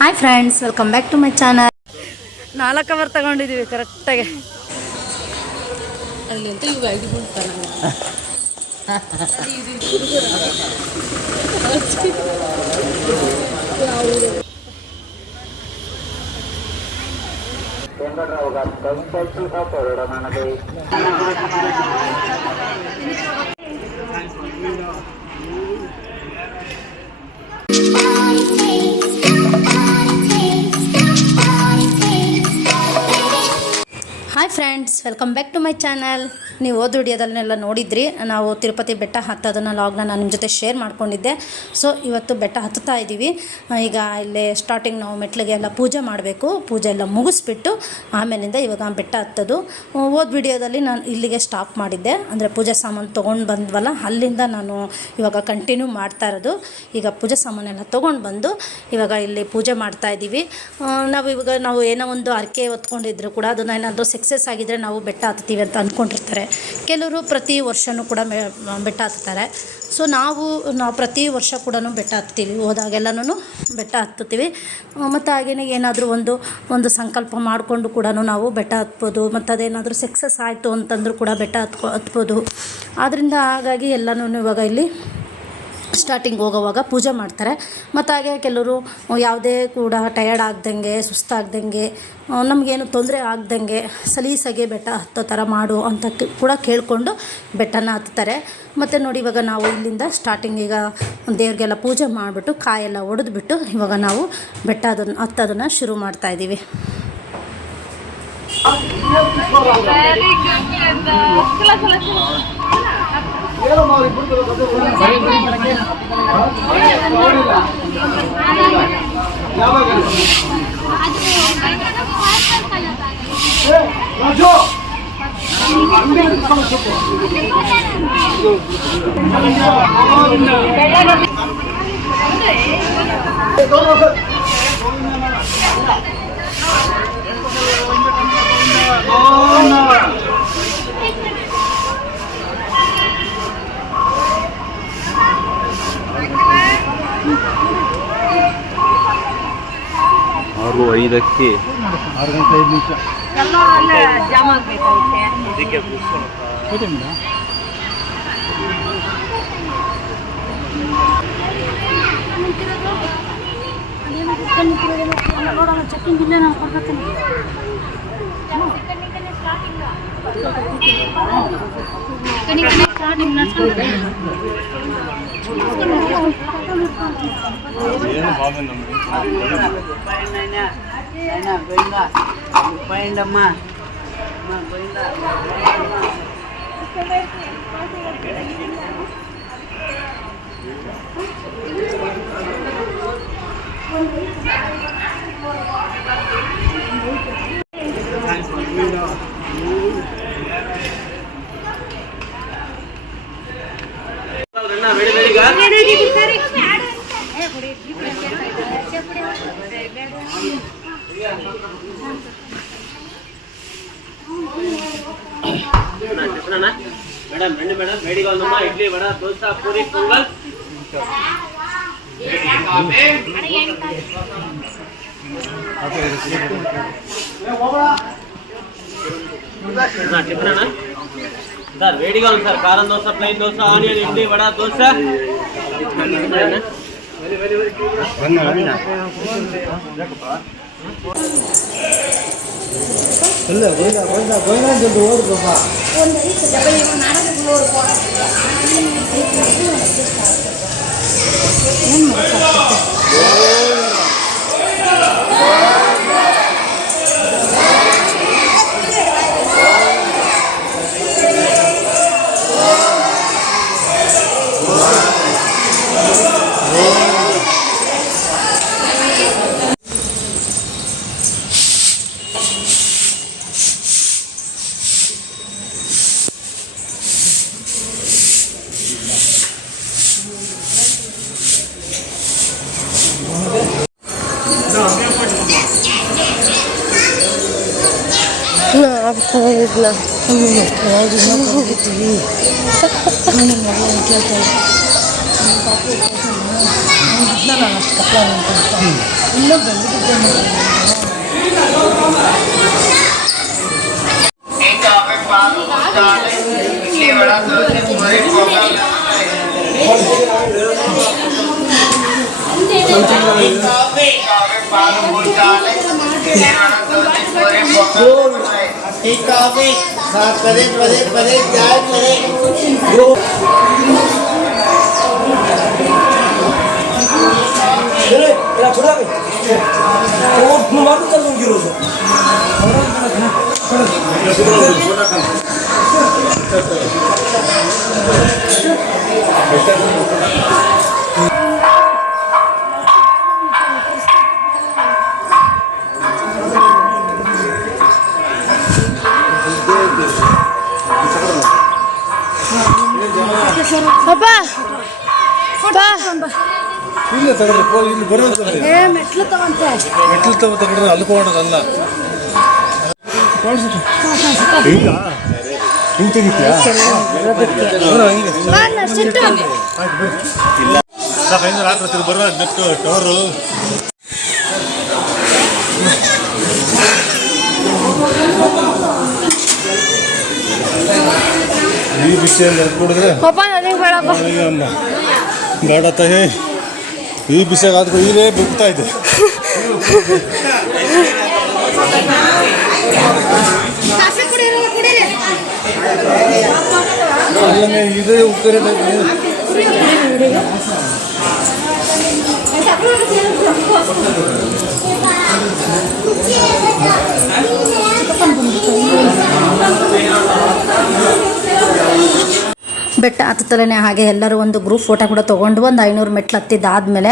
Hi friends, welcome back to my channel. 4 cover ತಗೊಂಡಿದ್ದೀವಿ ಕರೆಕ್ಟಾಗಿ. ಅಲ್ಲಿ ಅಂತ ಇವು ಐಡಿ ಬಿಡ್ತಾನೆ. Hi friends, welcome back to my channel. ನೀವು ಓದ್ ವಿಡಿಯೋದನ್ನೆಲ್ಲ ನೋಡಿದ್ರಿ. ನಾವು ತಿರುಪತಿ ಬೆಟ್ಟ ಹತ್ತೋದನ್ನು ಲಾಗ್ನ ನಾನು ನಿಮ್ಮ ಜೊತೆ ಶೇರ್ ಮಾಡ್ಕೊಂಡಿದ್ದೆ. ಸೊ ಇವತ್ತು ಬೆಟ್ಟ ಹತ್ತುತ್ತಾ ಇದ್ದೀವಿ. ಈಗ ಇಲ್ಲೇ ಸ್ಟಾರ್ಟಿಂಗ್ ನಾವು ಮೆಟ್ಲಿಗೆ ಎಲ್ಲ ಪೂಜೆ ಮಾಡಬೇಕು. ಪೂಜೆ ಎಲ್ಲ ಮುಗಿಸ್ಬಿಟ್ಟು ಆಮೇಲಿಂದ ಇವಾಗ ಬೆಟ್ಟ ಹತ್ತೋದು. ಓದ್ ವಿಡಿಯೋದಲ್ಲಿ ನಾನು ಇಲ್ಲಿಗೆ ಸ್ಟಾಪ್ ಮಾಡಿದ್ದೆ, ಅಂದರೆ ಪೂಜೆ ಸಾಮಾನು ತೊಗೊಂಡು ಬಂದ್ವಲ್ಲ, ಅಲ್ಲಿಂದ ನಾನು ಇವಾಗ ಕಂಟಿನ್ಯೂ ಮಾಡ್ತಾ ಇರೋದು. ಈಗ ಪೂಜೆ ಸಾಮಾನೆಲ್ಲ ತೊಗೊಂಡು ಬಂದು ಇವಾಗ ಇಲ್ಲಿ ಪೂಜೆ ಮಾಡ್ತಾ ಇದ್ದೀವಿ. ನಾವು ಏನೋ ಒಂದು ಹರಕೆ ಹೊತ್ಕೊಂಡಿದ್ರು ಕೂಡ ಅದನ್ನು ಏನಾದರೂ ಸಕ್ಸಸ್ ಆಗಿದ್ದರೆ ನಾವು ಬೆಟ್ಟ ಹತ್ತೀವಿ ಅಂತ ಅಂದ್ಕೊಂಡಿರ್ತಾರೆ. ಕೆಲವರು ಪ್ರತಿ ವರ್ಷವೂ ಕೂಡ ಬೆಟ್ಟ ಹತ್ತಾರೆ. ಸೊ ನಾವು ಪ್ರತಿ ವರ್ಷ ಕೂಡ ಬೆಟ್ಟ ಹತ್ತೀವಿ. ಹೋದಾಗೆಲ್ಲನೂ ಬೆಟ್ಟ ಹತ್ತುತ್ತೀವಿ. ಮತ್ತು ಹಾಗೆಯೇ ಏನಾದರೂ ಒಂದು ಸಂಕಲ್ಪ ಮಾಡಿಕೊಂಡು ಕೂಡ ನಾವು ಬೆಟ್ಟ ಹತ್ಬೋದು. ಮತ್ತು ಅದೇನಾದರೂ ಸಕ್ಸಸ್ ಆಯಿತು ಅಂತಂದರೂ ಕೂಡ ಬೆಟ್ಟ ಹತ್ಬೋದು. ಆದ್ದರಿಂದ ಹಾಗಾಗಿ ಎಲ್ಲನೂ ಇವಾಗ ಇಲ್ಲಿ ಸ್ಟಾರ್ಟಿಂಗ್ ಹೋಗೋವಾಗ ಪೂಜೆ ಮಾಡ್ತಾರೆ. ಮತ್ತು ಹಾಗೆ ಕೆಲವರು ಯಾವುದೇ ಕೂಡ ಟಯರ್ಡ್ ಆಗ್ದಂಗೆ, ಸುಸ್ತಾಗ್ದಂಗೆ, ನಮಗೇನು ತೊಂದರೆ ಆಗ್ದಂಗೆ ಸಲೀಸಾಗೆ ಬೆಟ್ಟ ಹತ್ತೋ ಥರ ಮಾಡು ಅಂತ ಕೂಡ ಕೇಳಿಕೊಂಡು ಬೆಟ್ಟನ ಹತ್ತಾರೆ. ಮತ್ತು ನೋಡಿ, ಇವಾಗ ನಾವು ಇಲ್ಲಿಂದ ಸ್ಟಾರ್ಟಿಂಗ್ ಈಗ ದೇವ್ರಿಗೆಲ್ಲ ಪೂಜೆ ಮಾಡಿಬಿಟ್ಟು ಕಾಯೆಲ್ಲ ಒಡೆದ್ಬಿಟ್ಟು ಇವಾಗ ನಾವು ಬೆಟ್ಟ ಹತ್ತೋದನ್ನು ಶುರು ಮಾಡ್ತಾಯಿದ್ದೀವಿ. ಆರು 5ಕ್ಕೆ 6 ಗಂಟೆ 5 ನಿಮಿಷ ಜಾಮ್ ಆಗಬೇಕಾಗುತ್ತೆ. ಅದಕ್ಕೆ ನೋಡೋಣ, ಚೆಕ್ಕಿಂಗ್ ಇಲ್ಲೇ ನಾನು ಕೊಡ್ತೀನಿ. ಮೇಡಮ್ ಬೇಡಿಗಳಮ್ಮ ಇಡ್ಲಿ ವಡ ದೋಸೆ ಪೂರಿ ಪೊಂಗಲ್ ಟಿಫನ್ ಅಣ್ಣ sir ಬೇಡಿಗಳು sir ಕಾರನ್ dosa plain dosa onion idli vada dosa ಇಲ್ಲ ಗೋವಿಂದ ದುಡ್ಡು ಓಡ್ಬೇಕಪ್ಪ. ಆಗ್ತಾಯಿಲ್ಲ. ಕೇಳ್ತಾಳೆ ನಾನು ಅಷ್ಟು ಕಪ್ಪಳ ಇನ್ನೂ ಬೆಳೆದಿದ್ದೇನೆ. ಇಲ್ಲ ತಗೊಳ್ರಿ, ಇಲ್ಲಿ ಬರೋದಲ್ಲ, ಮೆಟ್ಲು ತಗೊಂತೆ ಮೆಟ್ಲು ತಗೊಂಡ್ರೆ ಅಲ್ಲಿ ಹೋಗೋಣದಲ್ಲ. ಈಗ ಹಿಂಗೆ ತೆಗಿತೀಯಾ? ರಾತ್ರಿ ಬರೋ ನೆಟ್ ಟವರು ಈ ವಿಷಯ ಕೊಡಿದ್ರೆ ಅಮ್ಮ ಬೇಡ ತಾಯಿ, ಈ ಬಿಸಿಯಾಗಾದ್ರೂ ಇರೇ ಬಿಡ್ತಾ ಇದೆ. ಇದೇ ಉಕ್ಕರೆ ಬೆಟ್ಟ ಹತ್ತಲೇ ಹಾಗೆ ಎಲ್ಲರೂ ಒಂದು ಗ್ರೂಪ್ ಫೋಟೋ ಕೂಡ ತೊಗೊಂಡು ಒಂದು 500 ಮೆಟ್ಲು ಹತ್ತಿದ್ದಾದಮೇಲೆ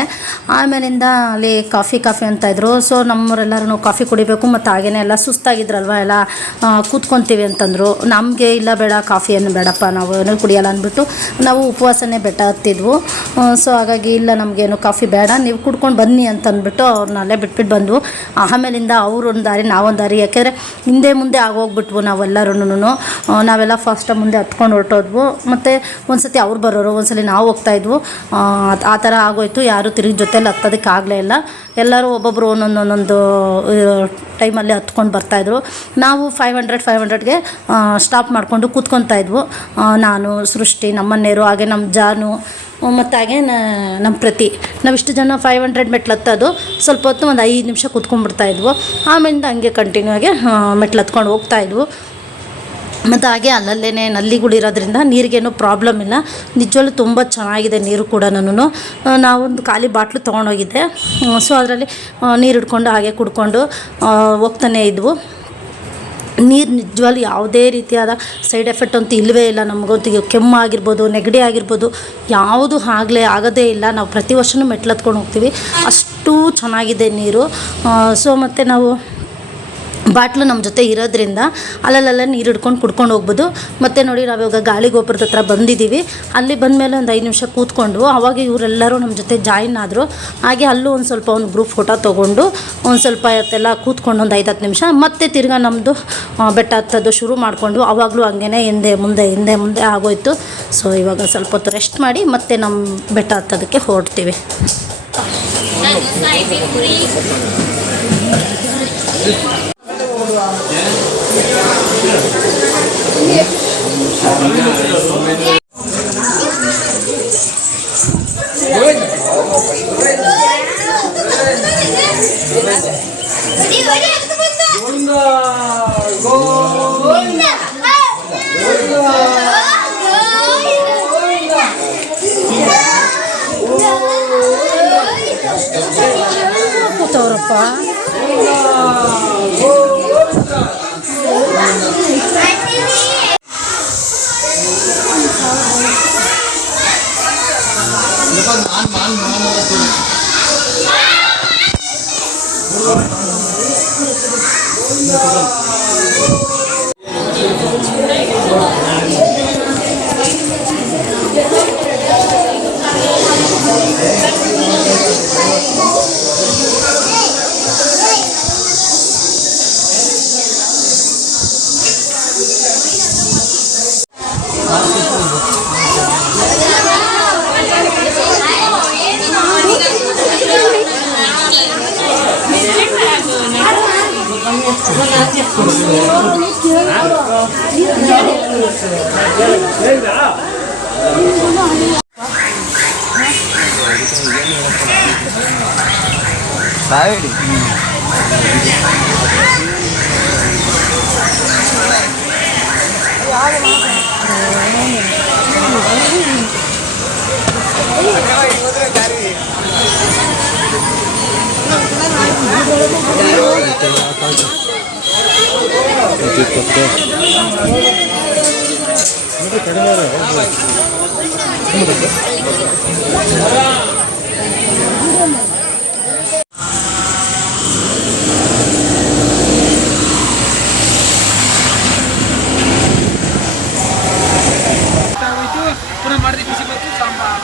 ಆಮೇಲಿಂದ ಅಲ್ಲಿ ಕಾಫಿ ಅಂತ ಇದ್ರು. ಸೊ ನಮ್ಮವರೆಲ್ಲರೂ ಕಾಫಿ ಕುಡಿಬೇಕು ಮತ್ತು ಹಾಗೇ ಎಲ್ಲ ಸುಸ್ತಾಗಿದ್ರಲ್ವ, ಎಲ್ಲ ಕೂತ್ಕೊತೀವಿ ಅಂತಂದರು. ನಮಗೆ ಇಲ್ಲ ಬೇಡ, ಕಾಫಿಯನ್ನು ಬೇಡಪ್ಪ, ನಾವು ಏನೂ ಕುಡಿಯೋಲ್ಲ ಅಂದ್ಬಿಟ್ಟು ನಾವು ಉಪವಾಸನೇ ಬೆಟ್ಟ ಹತ್ತಿದ್ವು. ಸೊ ಹಾಗಾಗಿ ಇಲ್ಲ ನಮಗೇನು ಕಾಫಿ ಬೇಡ, ನೀವು ಕುಡ್ಕೊಂಡು ಬನ್ನಿ ಅಂತಂದ್ಬಿಟ್ಟು ಅವ್ರನ್ನ ಅಲ್ಲೇ ಬಿಟ್ಬಿಟ್ಟು ಬಂದವು. ಆಮೇಲಿಂದ ಅವ್ರು ಒಂದು ದಾರಿ ನಾವೊಂದು ದಾರಿ, ಯಾಕೆಂದರೆ ಹಿಂದೆ ಮುಂದೆ ಆಗೋಗ್ಬಿಟ್ವು ನಾವೆಲ್ಲರೂ. ನಾವೆಲ್ಲ ಫಾಸ್ಟಾಗಿ ಮುಂದೆ ಹತ್ಕೊಂಡು ಹೊರಟೋದ್ವು. ಮತ್ತು ಒಂದ್ಸತಿ ಅವ್ರು ಬರೋರು, ಒಂದ್ಸಲಿ ನಾವು ಹೋಗ್ತಾಯಿದ್ವು. ಆ ಥರ ಆಗೋಯ್ತು. ಯಾರು ತಿರುಗಿ ಜೊತೆಲಿ ಹತ್ತೋದಕ್ಕೆ ಆಗಲೇ ಇಲ್ಲ. ಎಲ್ಲರೂ ಒಬ್ಬೊಬ್ಬರು ಒಂದೊಂದು ಟೈಮಲ್ಲಿ ಹತ್ಕೊಂಡು ಬರ್ತಾಯಿದ್ರು. ನಾವು 500ಗೆ ಸ್ಟಾಪ್ ಮಾಡಿಕೊಂಡು ಕೂತ್ಕೊತಾ ಇದ್ವು. ನಾನು, ಸೃಷ್ಟಿ, ನಮ್ಮನೆಯರು, ಹಾಗೆ ನಮ್ಮ ಜಾನು ಮತ್ತು ಹಾಗೆ ನಮ್ಮ ಪ್ರತಿ, ನಾವಿಷ್ಟು ಜನ 500 ಮೆಟ್ಲು ಹತ್ತೋದು. ಸ್ವಲ್ಪ ಹೊತ್ತು ಒಂದು 5 ನಿಮಿಷ ಕೂತ್ಕೊಂಡ್ಬಿಡ್ತಾಯಿದ್ವು. ಆಮೇಲಿಂದ ಹಂಗೆ ಕಂಟಿನ್ಯೂ ಆಗಿ ಮೆಟ್ಲು ಹತ್ಕೊಂಡು ಹೋಗ್ತಾಯಿದ್ವು. ಮತ್ತು ಹಾಗೆ ಅಲ್ಲಲ್ಲೇ ನಲ್ಲಿಗಳಿರೋದ್ರಿಂದ ನೀರಿಗೇನು ಪ್ರಾಬ್ಲಮ್ ಇಲ್ಲ. ನಿಜವಾಗ್ಲೂ ತುಂಬ ಚೆನ್ನಾಗಿದೆ ನೀರು ಕೂಡ. ನಾವೊಂದು ಖಾಲಿ ಬಾಟ್ಲು ತೊಗೊಂಡೋಗಿದ್ದೆ. ಸೊ ಅದರಲ್ಲಿ ನೀರು ಹಿಡ್ಕೊಂಡು ಹಾಗೆ ಕುಡ್ಕೊಂಡು ಹೋಗ್ತಾನೇ ಇದ್ವು. ನೀರು ನಿಜವಾಗ್ಲೂ ಯಾವುದೇ ರೀತಿಯಾದ ಸೈಡ್ ಎಫೆಕ್ಟ್ ಅಂತೂ ಇಲ್ಲವೇ ಇಲ್ಲ. ನಮಗಂತೂ ಕೆಮ್ಮು ಆಗಿರ್ಬೋದು, ನೆಗಡಿ ಆಗಿರ್ಬೋದು, ಯಾವುದು ಆಗೋದೇ ಇಲ್ಲ. ನಾವು ಪ್ರತಿ ವರ್ಷವೂ ಮೆಟ್ಲು ಹತ್ಕೊಂಡು ಹೋಗ್ತೀವಿ, ಅಷ್ಟು ಚೆನ್ನಾಗಿದೆ ನೀರು. ಸೊ ಮತ್ತು ನಾವು ಬಾಟ್ಲು ನಮ್ಮ ಜೊತೆ ಇರೋದ್ರಿಂದ ಅಲ್ಲಲ್ಲೆಲ್ಲ ನೀರು ಹಿಡ್ಕೊಂಡು ಕುಡ್ಕೊಂಡು ಹೋಗ್ಬೋದು. ಮತ್ತು ನೋಡಿ, ನಾವಿವಾಗ ಗಾಳಿ ಗೋಪುರದ ಹತ್ರ ಬಂದಿದ್ದೀವಿ. ಅಲ್ಲಿ ಬಂದಮೇಲೆ ಒಂದು 5 ನಿಮಿಷ ಕೂತ್ಕೊಂಡು ಅವಾಗ ಇವರೆಲ್ಲರೂ ನಮ್ಮ ಜೊತೆ ಜಾಯಿನ್ ಆದರು. ಹಾಗೆ ಅಲ್ಲೂ ಒಂದು ಗ್ರೂಪ್ ಫೋಟೋ ತೊಗೊಂಡು ಒಂದು ಸ್ವಲ್ಪ ಹೊತ್ತೆಲ್ಲ ಕೂತ್ಕೊಂಡು ಒಂದು 5-10 ನಿಮಿಷ ಮತ್ತೆ ತಿರ್ಗಾ ನಮ್ಮದು ಬೆಟ್ಟ ಹತ್ತೋದು ಶುರು ಮಾಡಿಕೊಂಡು ಆವಾಗಲೂ ಹಂಗೆ ಹಿಂದೆ ಮುಂದೆ ಆಗೋಯ್ತು. ಸೊ ಇವಾಗ ಸ್ವಲ್ಪ ಹೊತ್ತು ರೆಸ್ಟ್ ಮಾಡಿ ಮತ್ತೆ ನಮ್ಮ ಬೆಟ್ಟ ಹತ್ತೋದಕ್ಕೆ ಹೊರಡ್ತೀವಿ. ಕೂತವ್ರಪ್ಪ. ಪುನಃ ಮಾಡಿದ ಬಿಸಿ ಬಂತು ಸಾಂಬಾರ್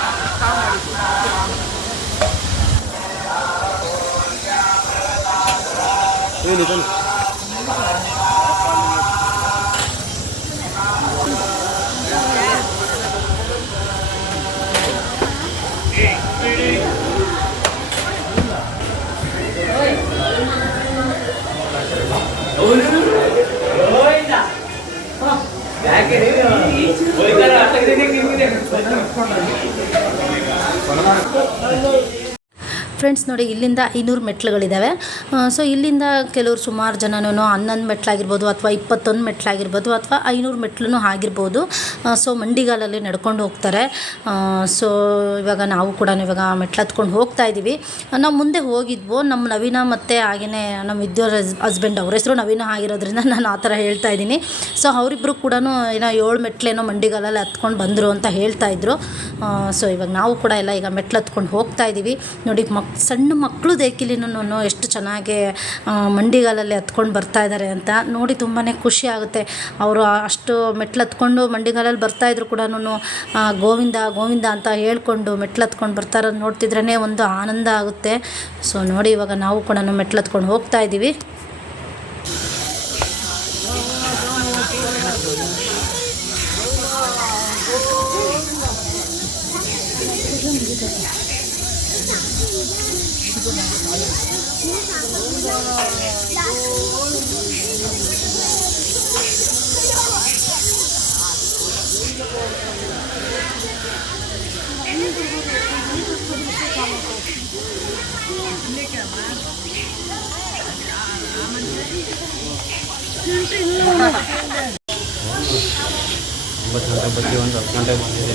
ಫ್ರೆಂಡ್ಸ್ ನೋಡಿ, ಇಲ್ಲಿಂದ 500 ಮೆಟ್ಲುಗಳಿದ್ದಾವೆ. ಸೊ ಇಲ್ಲಿಂದ ಕೆಲವರು ಸುಮಾರು ಜನನೂ 11 ಮೆಟ್ಲಾಗಿರ್ಬೋದು ಅಥವಾ 21 ಮೆಟ್ಲಾಗಿರ್ಬೋದು ಅಥವಾ 500 ಮೆಟ್ಲೂ ಆಗಿರ್ಬೋದು. ಸೊ ಮಂಡಿಗಾಲಲ್ಲಿ ನಡ್ಕೊಂಡು ಹೋಗ್ತಾರೆ. ಸೊ ಇವಾಗ ನಾವು ಕೂಡ ಇವಾಗ ಮೆಟ್ಲು ಹತ್ಕೊಂಡು ಹೋಗ್ತಾ ಇದ್ದೀವಿ. ನಾವು ಮುಂದೆ ಹೋಗಿದ್ವು, ನಮ್ಮ ನವೀನ ಮತ್ತು ಹಾಗೆಯೇ ನಮ್ಮ ವಿದ್ಯುತ್ ಹಸ್ಬೆಂಡ್, ಅವ್ರ ಹೆಸರು ನವೀನ ಆಗಿರೋದ್ರಿಂದ ನಾನು ಆ ಥರ ಹೇಳ್ತಾ ಇದ್ದೀನಿ. ಸೊ ಅವರಿಬ್ಬರು ಕೂಡ ಏನೋ 7 ಮೆಟ್ಲೇನೋ ಮಂಡಿಗಾಲಲ್ಲಿ ಹತ್ಕೊಂಡು ಬಂದರು ಅಂತ ಹೇಳ್ತಾಯಿದ್ರು. ಸೊ ಇವಾಗ ನಾವು ಕೂಡ ಎಲ್ಲ ಈಗ ಮೆಟ್ಲು ಹತ್ಕೊಂಡು ಹೋಗ್ತಾ ಇದ್ದೀವಿ. ನೋಡಿ, ಸಣ್ಣ ಮಕ್ಕಳು ದೇಕಿಲಿನೂ ಎಷ್ಟು ಚೆನ್ನಾಗಿ ಮಂಡಿಗಾಲಲ್ಲಿ ಹತ್ಕೊಂಡು ಬರ್ತಾ ಇದ್ದಾರೆ ಅಂತ ನೋಡಿ ತುಂಬಾ ಖುಷಿ ಆಗುತ್ತೆ. ಅವರು ಅಷ್ಟು ಮೆಟ್ಲು ಹತ್ಕೊಂಡು ಮಂಡಿಗಾಲಲ್ಲಿ ಬರ್ತಾಯಿದ್ರು ಕೂಡ ಗೋವಿಂದ ಗೋವಿಂದ ಅಂತ ಹೇಳ್ಕೊಂಡು ಮೆಟ್ಲು ಹತ್ಕೊಂಡು ಬರ್ತಾರ ನೋಡ್ತಿದ್ರೇ ಒಂದು ಆನಂದ ಆಗುತ್ತೆ. ಸೊ ನೋಡಿ, ಇವಾಗ ನಾವು ಕೂಡ ಮೆಟ್ಲು ಹತ್ಕೊಂಡು ಹೋಗ್ತಾ ಇದ್ದೀವಿ. ಬಗ್ಗೆ ಒಂದು 10 ಗಂಟೆಗೆ ಬಂದಿದೆ.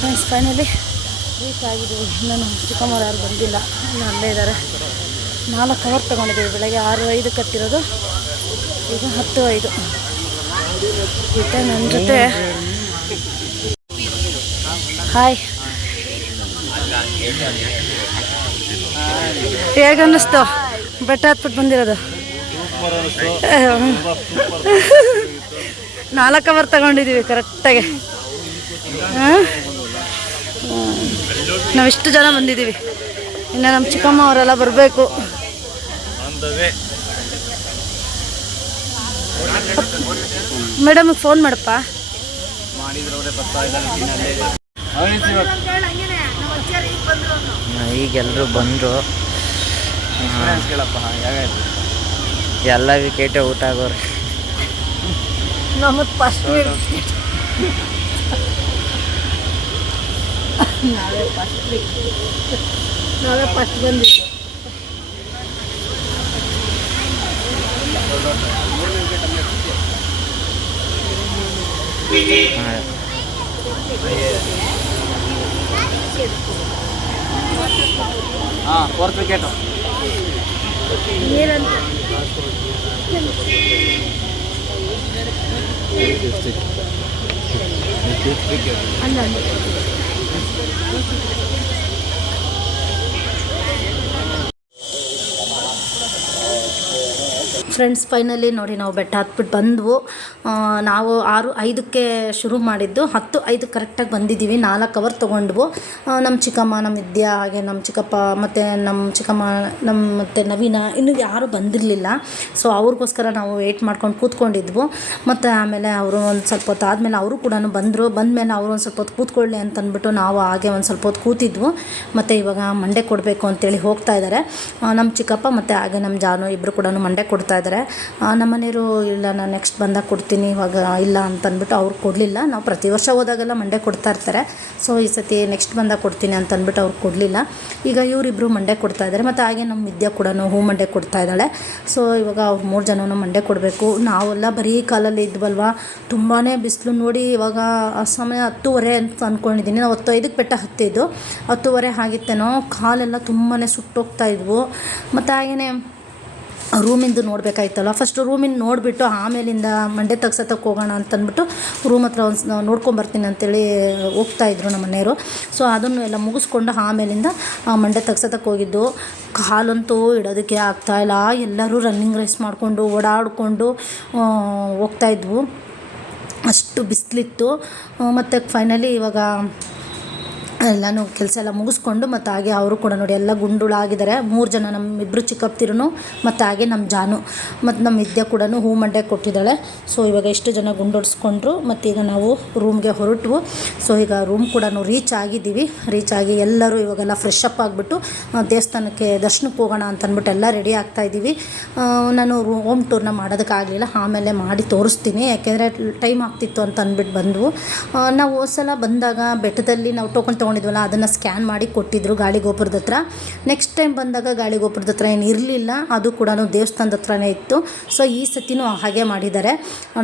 ಫ್ರೆಂಡ್ಸ್, ಫೈನಲಿ ರೀಚ್ ಆಗಿದ್ದೀವಿ. ನಾನು ಚಿಕ್ಕಮ್ಮವ್ರು ಯಾರು ಬಂದಿಲ್ಲ, ಇನ್ನು ಅಲ್ಲೇ ಇದ್ದಾರೆ. 4 ಅವರ್ ತೊಗೊಂಡಿದ್ದೀವಿ. ಬೆಳಗ್ಗೆ 6:05 ಕಟ್ಟಿರೋದು, ಈಗ 10:05. ಮತ್ತು ನನ್ನ ಜೊತೆ ಹಾಯ್, ಹೇಗನ್ನಿಸ್ತು ಬೆಟ್ಟ ಹತ್ಬಿಟ್ಟು ಬಂದಿರೋದು? 4 ಅವರ್ ತಗೊಂಡಿದ್ದೀವಿ ಕರೆಕ್ಟಾಗಿ. ನಾವಿಷ್ಟು ಜನ ಬಂದಿದ್ದೀವಿ, ಇನ್ನು ನಮ್ಮ ಚಿಕ್ಕಮ್ಮ ಅವರೆಲ್ಲ ಬರಬೇಕು. ಮೇಡಮಿಗೆ ಫೋನ್ ಮಾಡಪ್ಪ. ಈಗ ಎಲ್ಲರೂ ಬಂದರು. ಎಲ್ಲ ವಿಕೆಟೇ ಊಟ ಆಗೋರು. ನಮ್ಮದು ಫಸ್ಟ್ ನಾವೇ ಫಸ್ಟ್ ಬಂದಿದ್ದು. ಹಾಂ, 4th ವಿಕೆಟು. ಫ್ರೆಂಡ್ಸ್ ಫೈನಲಿ ನೋಡಿ ನಾವು ಬೆಟ್ಟ ಹತ್ಬಿಟ್ಟು ಬಂದವು. ನಾವು 6:05ಕ್ಕೆ ಶುರು ಮಾಡಿದ್ದು, 10:05 ಕರೆಕ್ಟಾಗಿ ಬಂದಿದ್ದೀವಿ. 4 ಅವರ್ ತೊಗೊಂಡ್ವು. ನಮ್ಮ ಚಿಕ್ಕಮ್ಮ, ನಮ್ಮ ವಿದ್ಯಾ, ಹಾಗೆ ನಮ್ಮ ಚಿಕ್ಕಪ್ಪ ಮತ್ತು ನಮ್ಮ ಚಿಕ್ಕಮ್ಮ, ಮತ್ತು ನವೀನ ಇನ್ನೂ ಯಾರೂ ಬಂದಿರಲಿಲ್ಲ. ಸೊ ಅವ್ರಿಗೋಸ್ಕರ ನಾವು ವೆಯ್ಟ್ ಮಾಡ್ಕೊಂಡು ಕೂತ್ಕೊಂಡಿದ್ವು. ಮತ್ತು ಆಮೇಲೆ ಅವರು ಒಂದು ಸ್ವಲ್ಪ ಹೊತ್ತು ಆದಮೇಲೆ ಅವರು ಕೂಡ ಬಂದರು. ಬಂದಮೇಲೆ ಅವರು ಒಂದು ಸ್ವಲ್ಪ ಹೊತ್ತು ಕೂತ್ಕೊಳ್ಳಿ ಅಂತಂದ್ಬಿಟ್ಟು ನಾವು ಹಾಗೆ ಒಂದು ಸ್ವಲ್ಪ ಹೊತ್ತು ಕೂತಿದ್ವು. ಮತ್ತು ಇವಾಗ ಮಂಡೆ ಕೊಡಬೇಕು ಅಂತೇಳಿ ಹೋಗ್ತಾ ಇದ್ದಾರೆ ನಮ್ಮ ಚಿಕ್ಕಪ್ಪ ಮತ್ತು ಹಾಗೆ ನಮ್ಮ ಜಾನು ಇಬ್ಬರು ಕೂಡ ಮಂಡೆ ಕೊಡ್ತಾ ಇದ್ದಾರೆ. ನಮ್ಮ ಮನೆಯವರು ಇಲ್ಲ ನಾನು ನೆಕ್ಸ್ಟ್ ಬಂದಾಗ ಕೊಡ್ತೀನಿ, ಇವಾಗ ಇಲ್ಲ ಅಂತಂದ್ಬಿಟ್ಟು ಅವ್ರು ಕೊಡಲಿಲ್ಲ. ನಾವು ಪ್ರತಿ ವರ್ಷ ಹೋದಾಗೆಲ್ಲ ಮಂಡೆ ಕೊಡ್ತಾ ಇರ್ತಾರೆ. ಸೊ ಈ ಸತಿ ನೆಕ್ಸ್ಟ್ ಬಂದಾಗ ಕೊಡ್ತೀನಿ ಅಂತಂದ್ಬಿಟ್ಟು ಅವ್ರು ಕೊಡಲಿಲ್ಲ. ಈಗ ಇವರಿಬ್ಬರು ಮಂಡೆ ಕೊಡ್ತಾ ಇದ್ದಾರೆ. ಮತ್ತು ಹಾಗೆ ನಮ್ಮ ವಿದ್ಯಾ ಕೂಡ ಹೂ ಮಂಡೆ ಕೊಡ್ತಾ ಇದ್ದಾಳೆ. ಸೊ ಇವಾಗ ಅವ್ರು 3 ಜನನೂ ಮಂಡೆ ಕೊಡಬೇಕು. ನಾವೆಲ್ಲ ಬರೀ ಕಾಲಲ್ಲಿ ಇದ್ವಲ್ವ, ತುಂಬಾ ಬಿಸಿಲು ನೋಡಿ. ಇವಾಗ ಸಮಯ 10:30 ಅಂತ ಅಂದ್ಕೊಂಡಿದ್ದೀನಿ. ನಾವು 10:05ಕ್ಕೆ ಬೆಟ್ಟ ಹತ್ತಿದ್ದು, 10:30 ಆಗಿತ್ತೇನೋ. ಕಾಲೆಲ್ಲ ತುಂಬಾ ಸುಟ್ಟೋಗ್ತಾ ಇದ್ವು. ಮತ್ತು ಹಾಗೆಯೇ ರೂಮಿಂದು ನೋಡಬೇಕಾಯ್ತಲ್ಲ, ಫಸ್ಟ್ ರೂಮಿಂದ ನೋಡಿಬಿಟ್ಟು ಆಮೇಲಿಂದ ಮಂಡೆ ತೆಗ್ಸೋಕ್ಕೆ ಹೋಗೋಣ ಅಂತಂದ್ಬಿಟ್ಟು ರೂಮ್ ಹತ್ರ ಒಂದು ನೋಡ್ಕೊಂಬರ್ತೀನಿ ಅಂತೇಳಿ ಹೋಗ್ತಾಯಿದ್ರು ನಮ್ಮ ಮನೆಯವರು. ಸೊ ಅದನ್ನು ಎಲ್ಲ ಮುಗಿಸ್ಕೊಂಡು ಆಮೇಲಿಂದ ಮಂಡೆ ತೆಗ್ಸೋಕ್ಕೆ ಹೋಗಿದ್ದು. ಕಾಲಂತೂ ಇಡೋದಕ್ಕೆ ಆಗ್ತಾಯಿಲ್ಲ. ಎಲ್ಲರೂ ರನ್ನಿಂಗ್ ರೇಸ್ ಮಾಡಿಕೊಂಡು ಓಡಾಡಿಕೊಂಡು ಹೋಗ್ತಾಯಿದ್ವು, ಅಷ್ಟು ಬಿಸಿಲಿತ್ತು. ಮತ್ತು ಫೈನಲಿ ಇವಾಗ ಎಲ್ಲನೂ ಕೆಲಸ ಎಲ್ಲ ಮುಗಿಸ್ಕೊಂಡು ಮತ್ತು ಹಾಗೆ ಅವರು ಕೂಡ ನೋಡಿ ಎಲ್ಲ ಗುಂಡುಳಾಗಿದ್ದಾರೆ. 3 ಜನ, ನಮ್ಮಿಬ್ಬರು ಚಿಕ್ಕಪ್ತಿರೂ ಮತ್ತು ಹಾಗೆ ನಮ್ಮ ಜಾನು ಮತ್ತು ನಮ್ಮ ವಿದ್ಯಾ ಕೂಡ ಹೂ ಮಂಡೆ ಕೊಟ್ಟಿದ್ದಾಳೆ. ಸೊ ಇವಾಗ ಎಷ್ಟು ಜನ ಗುಂಡೊಡಿಸ್ಕೊಂಡ್ರು. ಮತ್ತು ಈಗ ನಾವು ರೂಮ್ಗೆ ಹೊರಟವು. ಸೊ ಈಗ ರೂಮ್ ಕೂಡ ರೀಚ್ ಆಗಿದ್ದೀವಿ. ರೀಚ್ ಆಗಿ ಎಲ್ಲರೂ ಇವಾಗೆಲ್ಲ ಫ್ರೆಶ್ ಅಪ್ ಆಗಿಬಿಟ್ಟು ದೇವಸ್ಥಾನಕ್ಕೆ ದರ್ಶನಕ್ಕೆ ಹೋಗೋಣ ಅಂತಂದ್ಬಿಟ್ಟು ಎಲ್ಲ ರೆಡಿ ಆಗ್ತಾಯಿದ್ದೀವಿ. ನಾನು ಹೋಮ್ ಟೂರ್ನ ಮಾಡೋದಕ್ಕಾಗಲಿಲ್ಲ, ಆಮೇಲೆ ಮಾಡಿ ತೋರಿಸ್ತೀನಿ, ಯಾಕೆಂದರೆ ಟೈಮ್ ಆಗ್ತಿತ್ತು ಅಂತ ಅಂದ್ಬಿಟ್ಟು ಬಂದವು. ನಾವು ಹೋದ್ಸಲ ಬಂದಾಗ ಬೆಟ್ಟದಲ್ಲಿ ನಾವು ಟೋಕನ್ ತೊಗೊಂಡಿದ್ವಲ್ಲ, ಅದನ್ನು ಸ್ಕ್ಯಾನ್ ಮಾಡಿ ಕೊಟ್ಟಿದ್ದರು ಗಾಳಿಗೋಪುರದ ಹತ್ರ. ನೆಕ್ಸ್ಟ್ ಟೈಮ್ ಬಂದಾಗ ಗಾಳಿಗೋಪುರದ ಹತ್ರ ಏನು ಇರಲಿಲ್ಲ, ಅದು ಕೂಡ ದೇವಸ್ಥಾನದ ಹತ್ರನೇ ಇತ್ತು. ಸೊ ಈ ಸತಿನೂ ಹಾಗೆ ಮಾಡಿದ್ದಾರೆ.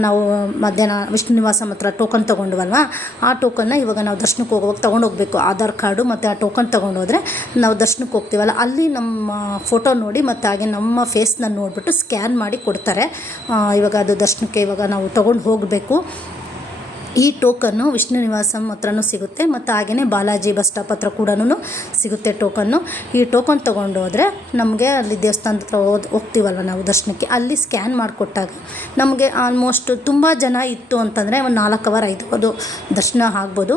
ನಾವು ಮಧ್ಯಾಹ್ನ ವಿಷ್ಣು ನಿವಾಸಂ ಹತ್ರ ಟೋಕನ್ ತೊಗೊಂಡ್ವಲ್ವ, ಆ ಟೋಕನ್ನ ಇವಾಗ ನಾವು ದರ್ಶನಕ್ಕೆ ಹೋಗುವಾಗ ತೊಗೊಂಡೋಗ್ಬೇಕು. ಆಧಾರ್ ಕಾರ್ಡು ಮತ್ತು ಆ ಟೋಕನ್ ತೊಗೊಂಡೋದ್ರೆ ನಾವು ದರ್ಶನಕ್ಕೆ ಹೋಗ್ತೀವಲ್ಲ, ಅಲ್ಲಿ ನಮ್ಮ ಫೋಟೋ ನೋಡಿ ಮತ್ತು ಹಾಗೆ ನಮ್ಮ ಫೇಸ್ನ ನೋಡಿಬಿಟ್ಟು ಸ್ಕ್ಯಾನ್ ಮಾಡಿ ಕೊಡ್ತಾರೆ. ಇವಾಗ ಅದು ದರ್ಶನಕ್ಕೆ ಇವಾಗ ನಾವು ತೊಗೊಂಡು ಹೋಗಬೇಕು. ಈ ಟೋಕನ್ನು ವಿಷ್ಣು ನಿವಾಸಂ ಹತ್ರನೂ ಸಿಗುತ್ತೆ ಮತ್ತು ಹಾಗೆಯೇ ಬಾಲಾಜಿ ಬಸ್ ಸ್ಟಾಪ್ ಹತ್ರ ಕೂಡ ಸಿಗುತ್ತೆ ಟೋಕನ್ನು. ಈ ಟೋಕನ್ ತೊಗೊಂಡು ಹೋದರೆ ನಮಗೆ ಅಲ್ಲಿ ದೇವಸ್ಥಾನದ ಹತ್ರ ಹೋಗ್ತೀವಲ್ವ ನಾವು ದರ್ಶನಕ್ಕೆ, ಅಲ್ಲಿ ಸ್ಕ್ಯಾನ್ ಮಾಡಿಕೊಟ್ಟಾಗ ನಮಗೆ ಆಲ್ಮೋಸ್ಟ್ ತುಂಬ ಜನ ಇತ್ತು ಅಂತಂದರೆ ಒಂದು 4 ಅವರ್ 5 ಅವರ್ ದರ್ಶನ ಆಗ್ಬೋದು.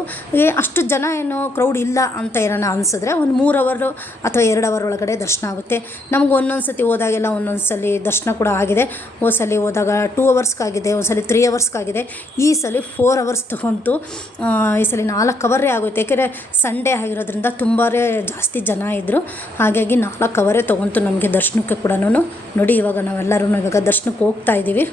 ಅಷ್ಟು ಜನ ಏನು ಕ್ರೌಡ್ ಇಲ್ಲ ಅಂತ ಏನಾನ ಅನಿಸಿದ್ರೆ ಒಂದು 3 ಅವರು ಅಥವಾ 2 ಅವರ್ ಒಳಗಡೆ ದರ್ಶನ ಆಗುತ್ತೆ. ನಮ್ಗೆ ಒಂದೊಂದು ಸತಿ ಹೋದಾಗೆಲ್ಲ ಒಂದೊಂದು ಸಲ ದರ್ಶನ ಕೂಡ ಆಗಿದೆ. ಹೋದ ಹೋದಾಗ 2 ಅವರ್ಸ್ಗಾಗಿದೆ, ಒಂದು ಸಲ 3 ಅವರ್ಸ್ಗಾಗಿದೆ. ಈ ಸಲ 4 ಅವರ್ಸ್ ತೊಗೊಂತು. ಈ ಸಲ 4 ಅವರೇ ಆಗೋಯ್ತು, ಯಾಕೆಂದರೆ ಸಂಡೇ ಆಗಿರೋದ್ರಿಂದ ತುಂಬಾ ಜಾಸ್ತಿ ಜನ ಇದ್ದರು. ಹಾಗಾಗಿ 4 ಅವರೇ ತೊಗೊಂತು ನಮಗೆ ದರ್ಶನಕ್ಕೆ ಕೂಡ. ನೋಡಿ ಇವಾಗ ನಾವೆಲ್ಲರೂ ಇವಾಗ ದರ್ಶನಕ್ಕೆ ಹೋಗ್ತಾ ಇದ್ದೀವಿ.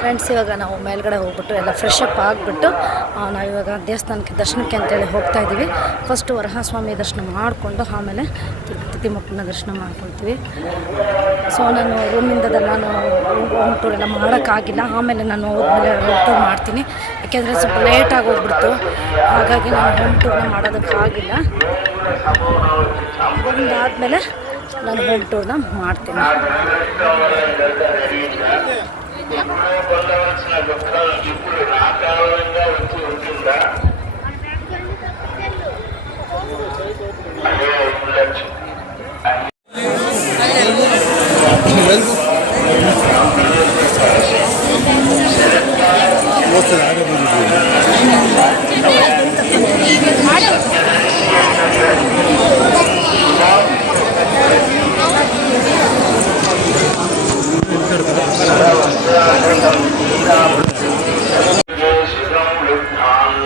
ಫ್ರೆಂಡ್ಸ್, ಇವಾಗ ನಾವು ಮೇಲ್ಗಡೆ ಹೋಗ್ಬಿಟ್ಟು ಎಲ್ಲ ಫ್ರೆಶ್ ಅಪ್ ಆಗಿಬಿಟ್ಟು ನಾವಿವಾಗ ದೇವಸ್ಥಾನಕ್ಕೆ ದರ್ಶನಕ್ಕೆ ಅಂತೇಳಿ ಹೋಗ್ತಾ ಇದ್ದೀವಿ. ಫಸ್ಟು ವರಹಸ್ವಾಮಿ ದರ್ಶನ ಮಾಡಿಕೊಂಡು ಆಮೇಲೆ ತಿರುಪತಿ ತಿಮ್ಮಪ್ಪನ ದರ್ಶನ ಮಾಡ್ಕೊಳ್ತೀವಿ. ಸೊ ನಾನು ರೂಮಿಂದ ನಾನು ಹೋಮ್ ಟೂರ್ ಎಲ್ಲ ಮಾಡೋಕ್ಕಾಗಿಲ್ಲ. ಆಮೇಲೆ ನಾನು ಹೋದ್ಮೇಲೆ ಹೋಮ್ ಟೂರ್ ಮಾಡ್ತೀನಿ, ಯಾಕೆಂದರೆ ಸ್ವಲ್ಪ ಲೇಟಾಗಿ ಹೋಗ್ಬಿಡ್ತು. ಹಾಗಾಗಿ ನಾನು ಹೋಮ್ ಟೂರ್ನ ಮಾಡೋದಕ್ಕಾಗಿಲ್ಲ. ಒಂದಾದಮೇಲೆ ನಾನು ಹೋಮ್ ಟೂರ್ನ ಮಾಡ್ತೀನಿ.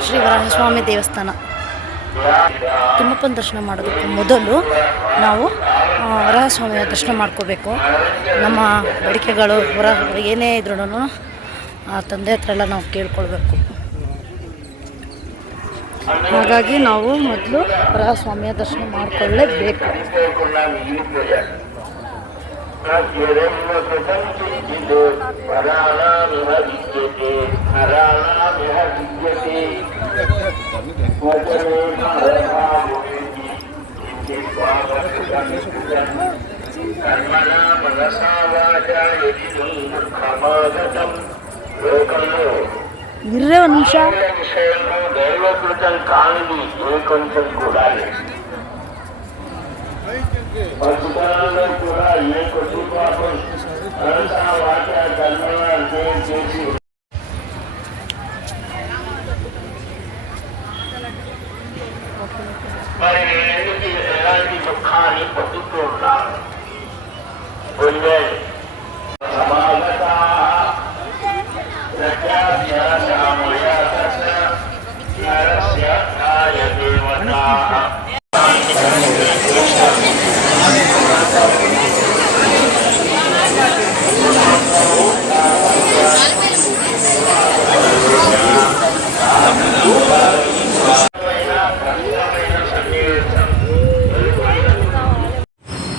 ಶ್ರೀ ವರಹಸ್ವಾಮಿ ದೇವಸ್ಥಾನ ತಿಮ್ಮಪ್ಪನ ದರ್ಶನ ಮಾಡೋದಕ್ಕೆ ಮೊದಲು ನಾವು ವರಹಸ್ವಾಮಿಯ ದರ್ಶನ ಮಾಡ್ಕೋಬೇಕು. ನಮ್ಮ ಬೇಡಿಕೆಗಳು ಏನೇ ಇದ್ರೂ ಆ ತಂದೆ ಹತ್ರ ಎಲ್ಲ ನಾವು ಕೇಳ್ಕೊಳ್ಬೇಕು. ಹಾಗಾಗಿ ನಾವು ಮೊದಲು ವರಹಸ್ವಾಮಿಯ ದರ್ಶನ ಮಾಡಿಕೊಳ್ಳೇಬೇಕು. ಇರ್ರೆ ಒಂದು ನಿಮಿಷ.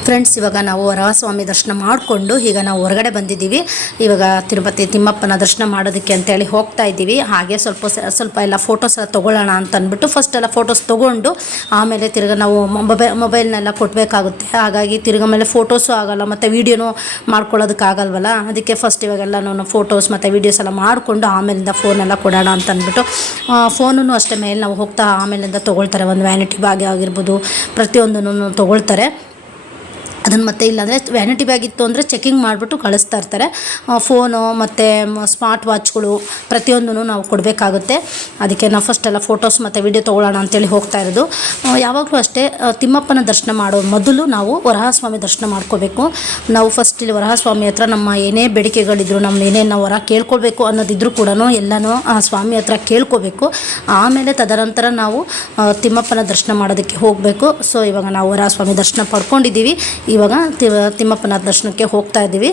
ಫ್ರೆಂಡ್ಸ್, ಇವಾಗ ನಾವು ವರಹಸ್ವಾಮಿ ದರ್ಶನ ಮಾಡಿಕೊಂಡು ಈಗ ನಾವು ಹೊರಗಡೆ ಬಂದಿದ್ದೀವಿ. ಇವಾಗ ತಿರುಪತಿ ತಿಮ್ಮಪ್ಪನ ದರ್ಶನ ಮಾಡೋದಕ್ಕೆ ಅಂತೇಳಿ ಹೋಗ್ತಾ ಇದ್ದೀವಿ. ಹಾಗೆ ಸ್ವಲ್ಪ ಎಲ್ಲ ಫೋಟೋಸ್ ಎಲ್ಲ ತೊಗೊಳ್ಳೋಣ ಅಂತ ಅಂದ್ಬಿಟ್ಟು ಫಸ್ಟ್ ಎಲ್ಲ ಫೋಟೋಸ್ ತೊಗೊಂಡು ಆಮೇಲೆ ತಿರ್ಗಿ ನಾವು ಮೊಬೈಲ್ನೆಲ್ಲ ಕೊಡಬೇಕಾಗುತ್ತೆ. ಹಾಗಾಗಿ ತಿರ್ಗಿ ಮೇಲೆ ಫೋಟೋಸು ಆಗೋಲ್ಲ ಮತ್ತು ವೀಡಿಯೋನೂ ಮಾಡ್ಕೊಳ್ಳೋದಕ್ಕಾಗಲ್ವಲ್ಲ. ಅದಕ್ಕೆ ಫಸ್ಟ್ ಇವಾಗೆಲ್ಲ ನಾನು ಫೋಟೋಸ್ ಮತ್ತು ವೀಡಿಯೋಸ್ ಎಲ್ಲ ಮಾಡಿಕೊಂಡು ಆಮೇಲಿಂದ ಫೋನೆಲ್ಲ ಕೊಡೋಣ ಅಂತ ಅಂದ್ಬಿಟ್ಟು ಫೋನೂ ಅಷ್ಟೇ ಮೇಲೆ ನಾವು ಹೋಗ್ತಾ ಆಮೇಲಿಂದ ತೊಗೊಳ್ತಾರೆ. ಒಂದು ವ್ಯಾನಿಟಿ ಬ್ಯಾಗ್ ಆಗಿರ್ಬೋದು, ಪ್ರತಿಯೊಂದನ್ನು ತೊಗೊಳ್ತಾರೆ. ಅದನ್ನು ಮತ್ತೆ ಇಲ್ಲಾಂದರೆ ವ್ಯಾನಿಟಿ ಬ್ಯಾಗ್ ಇತ್ತು ಅಂದರೆ ಚೆಕಿಂಗ್ ಮಾಡಿಬಿಟ್ಟು ಕಳಿಸ್ತಾ ಇರ್ತಾರೆ. ಫೋನು ಮತ್ತು ಸ್ಮಾರ್ಟ್ ವಾಚ್ಗಳು ಪ್ರತಿಯೊಂದೂ ನಾವು ಕೊಡಬೇಕಾಗುತ್ತೆ. ಅದಕ್ಕೆ ನಾವು ಫಸ್ಟೆಲ್ಲ ಫೋಟೋಸ್ ಮತ್ತು ವಿಡಿಯೋ ತೊಗೊಳ್ಳೋಣ ಅಂತೇಳಿ ಹೋಗ್ತಾ ಇರೋದು. ಯಾವಾಗಲೂ ಅಷ್ಟೇ ತಿಮ್ಮಪ್ಪನ ದರ್ಶನ ಮಾಡೋ ಮೊದಲು ನಾವು ವರಹಸ್ವಾಮಿ ದರ್ಶನ ಮಾಡ್ಕೋಬೇಕು. ನಾವು ಫಸ್ಟ್ ಇಲ್ಲಿ ವರಹಸ್ವಾಮಿ ಹತ್ರ ನಮ್ಮ ಏನೇ ಬೇಡಿಕೆಗಳಿದ್ರು, ನಮ್ಮ ಏನೇ ನಾವು ವರ ಕೇಳ್ಕೊಳ್ಬೇಕು ಅನ್ನೋದಿದ್ರು ಕೂಡ ಎಲ್ಲನೂ ಆ ಸ್ವಾಮಿ ಹತ್ರ ಕೇಳ್ಕೋಬೇಕು. ಆಮೇಲೆ ತದನಂತರ ನಾವು ತಿಮ್ಮಪ್ಪನ ದರ್ಶನ ಮಾಡೋದಕ್ಕೆ ಹೋಗಬೇಕು. ಸೊ ಇವಾಗ ನಾವು ವರಹಸ್ವಾಮಿ ದರ್ಶನ ಪಡ್ಕೊಂಡಿದ್ದೀವಿ. ಇವಾಗ ತಿಮ್ಮಪ್ಪನ ದರ್ಶನಕ್ಕೆ ಹೋಗ್ತಾ ಇದ್ದೀವಿ.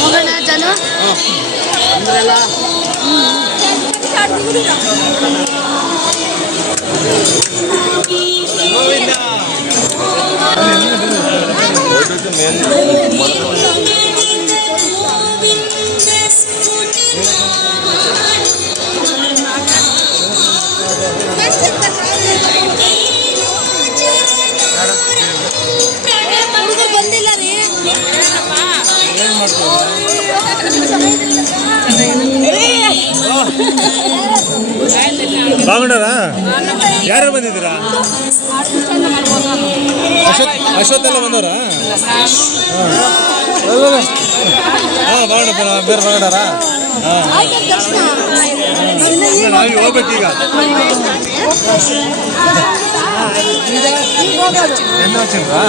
ಹೋಗೋಣ ಜನ. ಬಂದಿಲ್ಲ ರೀ. ಬಾಗುಂಡರ ಯಾರು ಬಂದಿದ್ದೀರಾ? ಅಶ್ವತ್ ಎಲ್ಲ ಬಂದವರಾ? ಬೇರೆ ಬರೋಡಾರ ನಾವು ಹೋಗ್ಬೇಕೀಗ ಎಣ್ಣೆ ಹಚ್ಚಿಲ್ವಾ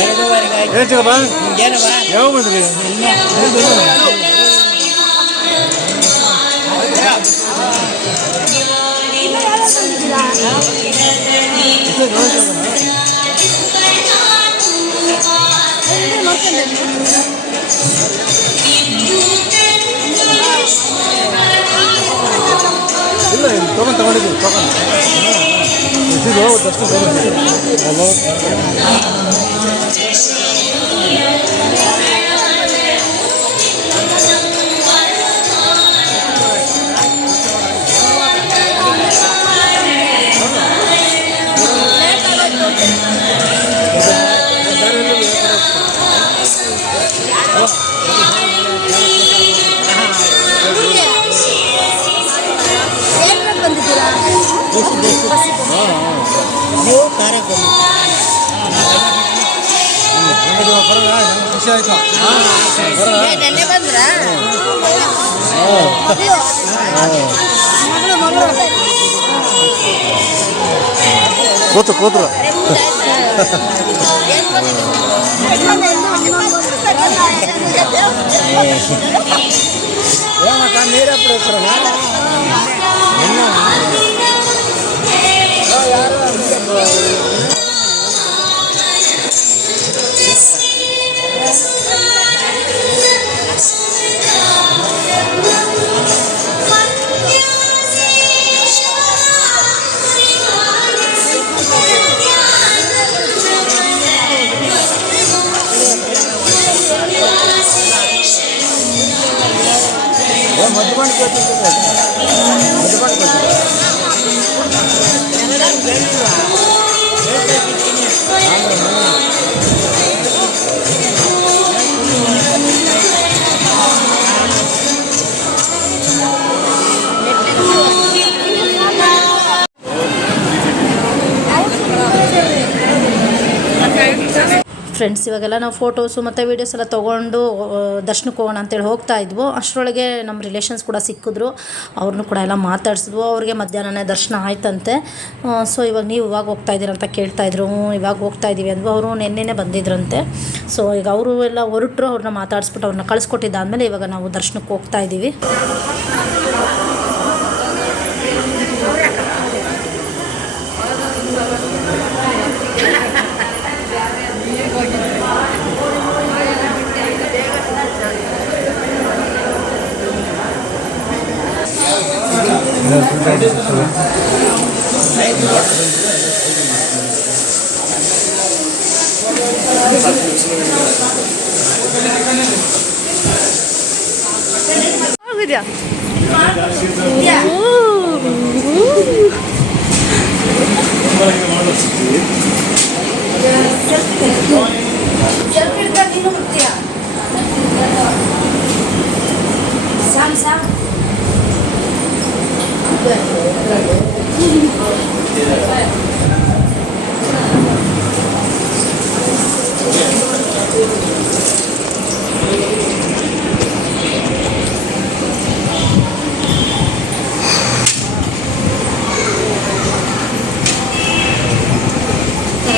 ಏನು ಚಿಕ್ಕಪ್ಪ ಯಾವ ಬಂದ್ರಿ ಇಲ್ಲ ತಗೊಂಡಿದ್ದೀವಿ ದರ್ಶನ ಖುಷಿ ಆಯ್ತಾ ಕೂತ್ರು ಫ್ರೆಂಡ್ಸ್ ಇವಾಗೆಲ್ಲ ನಾವು ಫೋಟೋಸು ಮತ್ತು ವೀಡಿಯೋಸ್ ಎಲ್ಲ ತೊಗೊಂಡು ದರ್ಶನಕ್ಕೆ ಹೋಗೋಣ ಅಂತೇಳಿ ಹೋಗ್ತಾ ಇದ್ವು. ಅಷ್ಟರೊಳಗೆ ನಮ್ಮ ರಿಲೇಷನ್ಸ್ ಕೂಡ ಸಿಕ್ಕಿದ್ರು, ಅವ್ರನ್ನೂ ಕೂಡ ಎಲ್ಲ ಮಾತಾಡಿಸಿದ್ವು. ಅವ್ರಿಗೆ ಮಧ್ಯಾಹ್ನನೇ ದರ್ಶನ ಆಯ್ತಂತೆ. ಸೊ ಇವಾಗ ನೀವು ಇವಾಗ ಹೋಗ್ತಾ ಇದ್ದೀರ ಅಂತ ಕೇಳ್ತಾಯಿದ್ರು. ಇವಾಗ ಹೋಗ್ತಾ ಇದ್ದೀವಿ ಅಂದ್ವು. ಅವರು ನೆನ್ನೆನೇ ಬಂದಿದ್ರಂತೆ. ಸೊ ಈಗ ಅವರು ಎಲ್ಲ ಹೊರಟರು, ಅವ್ರನ್ನ ಮಾತಾಡಿಸ್ಬಿಟ್ಟು ಅವ್ರನ್ನ ಕಳಿಸ್ಕೊಟ್ಟಿದ್ದಾದಮೇಲೆ ಇವಾಗ ನಾವು ದರ್ಶನಕ್ಕೆ ಹೋಗ್ತಾ ಇದ್ದೀವಿ.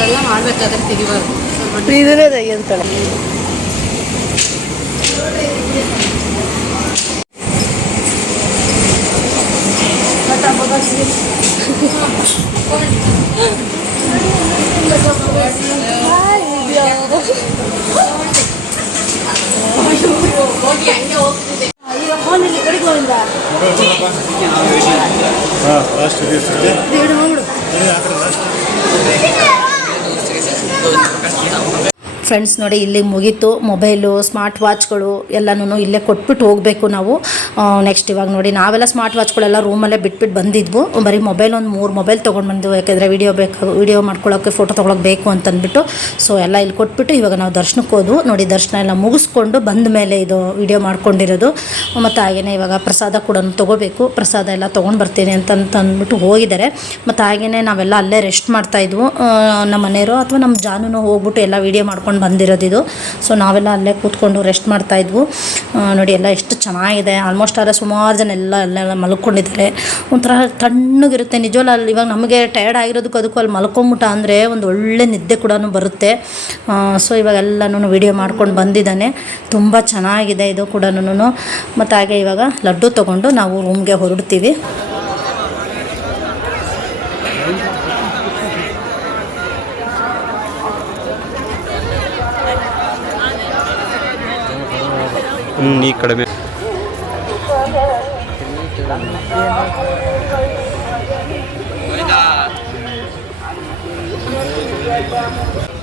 ಎಲ್ಲ ಮಾಡ್ಬೇಕಾದ್ರೆ ತೆಗಿಬಾರ್ದು. ಇದನ್ನೇ ತೆಗಿತಾಳೆ. ಫ್ರೆಂಡ್ಸ್ ನೋಡಿ ಇಲ್ಲಿ ಮುಗೀತು. ಮೊಬೈಲು, ಸ್ಮಾರ್ಟ್ ವಾಚ್ಗಳು ಎಲ್ಲನೂ ಇಲ್ಲೇ ಕೊಟ್ಬಿಟ್ಟು ಹೋಗಬೇಕು ನಾವು. ನೆಕ್ಸ್ಟ್ ಇವಾಗ ನೋಡಿ ನಾವೆಲ್ಲ ಸ್ಮಾರ್ಟ್ ವಾಚ್ಗಳೆಲ್ಲ ರೂಮಲ್ಲೇ ಬಿಟ್ಬಿಟ್ಟು ಬಂದಿದ್ವು. ಬರೀ ಮೊಬೈಲ್ ಒಂದು 3 ಮೊಬೈಲ್ ತೊಗೊಂಡು ಬಂದು, ಯಾಕೆಂದರೆ ವಿಡಿಯೋ ಮಾಡ್ಕೊಳ್ಳೋಕ್ಕೆ, ಫೋಟೋ ತೊಗೊಳಕ್ಕೆ ಬೇಕು ಅಂತಂದ್ಬಿಟ್ಟು. ಸೊ ಎಲ್ಲ ಇಲ್ಲಿ ಕೊಟ್ಬಿಟ್ಟು ಇವಾಗ ನಾವು ದರ್ಶನಕ್ಕೆ ಹೋದ್ವು. ನೋಡಿ ದರ್ಶನ ಎಲ್ಲ ಮುಗಿಸ್ಕೊಂಡು ಬಂದ ಮೇಲೆ ಇದು ವಿಡಿಯೋ ಮಾಡ್ಕೊಂಡಿರೋದು. ಮತ್ತು ಹಾಗೆಯೇ ಇವಾಗ ಪ್ರಸಾದ ಕೂಡ ತೊಗೋಬೇಕು. ಪ್ರಸಾದ ಎಲ್ಲ ತೊಗೊಂಡು ಬರ್ತೀನಿ ಅಂದ್ಬಿಟ್ಟು ಹೋಗಿದ್ದಾರೆ. ಮತ್ತು ಹಾಗೆಯೇ ನಾವೆಲ್ಲ ಅಲ್ಲೇ ರೆಸ್ಟ್ ಮಾಡ್ತಾಯಿದ್ವು. ನಮ್ಮ ಮನೆಯವರು ಅಥವಾ ನಮ್ಮ ಜಾನು ಹೋಗ್ಬಿಟ್ಟು ಎಲ್ಲ ವೀಡಿಯೋ ಮಾಡ್ಕೊಂಡು ಬಂದಿರೋದು ಇದು. ಸೊ ನಾವೆಲ್ಲ ಅಲ್ಲೇ ಕೂತ್ಕೊಂಡು ರೆಸ್ಟ್ ಮಾಡ್ತಾಯಿದ್ವು. ನೋಡಿ ಎಲ್ಲ ಎಷ್ಟು ಚೆನ್ನಾಗಿದೆ. ಆಲ್ಮೋಸ್ಟ್ ಆದರೆ ಸುಮಾರು ಜನ ಎಲ್ಲ ಮಲ್ಕೊಂಡಿದ್ದಾರೆ. ಒಂಥರ ತಣ್ಣಗಿರುತ್ತೆ ನಿಜವಲ್ಲ. ಅಲ್ಲಿ ಇವಾಗ ನಮಗೆ ಟಯರ್ಡ್ ಆಗಿರೋದಕ್ಕೂ ಅದಕ್ಕೂ ಅಲ್ಲಿ ಮಲ್ಕೊಂಬಿಟ್ಟ ಅಂದರೆ ಒಂದು ಒಳ್ಳೆ ನಿದ್ದೆ ಕೂಡ ಬರುತ್ತೆ. ಸೊ ಇವಾಗ ಎಲ್ಲನೂ ವೀಡಿಯೋ ಮಾಡ್ಕೊಂಡು ಬಂದಿದ್ದಾನೆ. ತುಂಬ ಚೆನ್ನಾಗಿದೆ ಇದು ಕೂಡ. ಮತ್ತು ಹಾಗೆ ಇವಾಗ ಲಡ್ಡು ತೊಗೊಂಡು ನಾವು ರೂಮ್ಗೆ ಹೊರಡ್ತೀವಿ. ಈ ಕಡಿಮೆ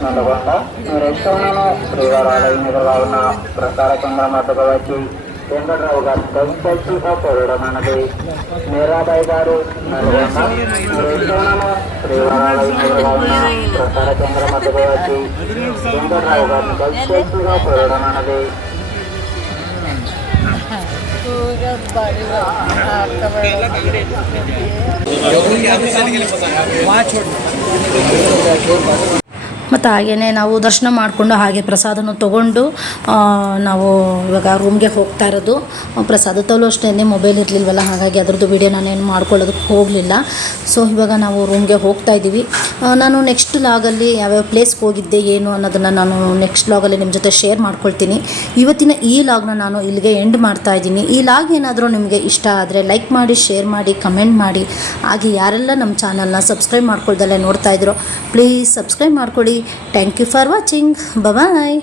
నల్గొండ రెస్టారెంట్ శ్రీవారాలయం ఎదురుగా ఉన్న ప్రసార కేంద్రం వద్దకు వచ్చి వెంకట్రావు గారు దయచేసిగా కోరడం అన్నది. మీరాబాయి గారు నల్గొండ రెస్టారెంట్ శ్రీవారాలయం ఎదురుగా ఉన్న ప్రసార కేంద్రం వద్దకు వచ్చి వెంకట్రావు గారు దయచేసిగా కోరడం అన్నది. ಮತ್ತು ಹಾಗೆಯೇ ನಾವು ದರ್ಶನ ಮಾಡಿಕೊಂಡು ಹಾಗೆ ಪ್ರಸಾದನ ತೊಗೊಂಡು ನಾವು ಇವಾಗ ರೂಮ್ಗೆ ಹೋಗ್ತಾ ಇರೋದು. ಪ್ರಸಾದ ತಗೊಳ್ಳೋ ಅಷ್ಟೇ ಮೊಬೈಲ್ ಇರಲಿಲ್ವಲ್ಲ, ಹಾಗಾಗಿ ಅದರದ್ದು ವೀಡಿಯೋ ನಾನೇನು ಮಾಡ್ಕೊಳ್ಳೋದಕ್ಕೆ ಹೋಗಲಿಲ್ಲ. ಸೊ ಇವಾಗ ನಾವು ರೂಮ್ಗೆ ಹೋಗ್ತಾ ಇದ್ದೀವಿ. ನಾನು ನೆಕ್ಸ್ಟ್ ಲಾಗಲ್ಲಿ ಯಾವ್ಯಾವ ಪ್ಲೇಸ್ಗೆ ಹೋಗಿದ್ದೆ ಏನು ಅನ್ನೋದನ್ನು ನಾನು ನೆಕ್ಸ್ಟ್ ಲಾಗಲ್ಲಿ ನಿಮ್ಮ ಜೊತೆ ಶೇರ್ ಮಾಡ್ಕೊಳ್ತೀನಿ. ಇವತ್ತಿನ ಈ ಲಾಗ್ನ ನಾನು ಇಲ್ಲಿಗೆ ಎಂಡ್ ಮಾಡ್ತಾ ಇದ್ದೀನಿ. ಈ ಲಾಗ್ ಏನಾದರೂ ನಿಮಗೆ ಇಷ್ಟ ಆದರೆ ಲೈಕ್ ಮಾಡಿ, ಶೇರ್ ಮಾಡಿ, ಕಮೆಂಟ್ ಮಾಡಿ. ಹಾಗೆ ಯಾರೆಲ್ಲ ನಮ್ಮ ಚಾನಲ್ನ ಸಬ್ಸ್ಕ್ರೈಬ್ ಮಾಡ್ಕೊಳ್ದಲ್ಲೇ ನೋಡ್ತಾ ಇದ್ರು, ಪ್ಲೀಸ್ ಸಬ್ಸ್ಕ್ರೈಬ್ ಮಾಡ್ಕೊಳ್ಳಿ. Thank you for watching. Bye.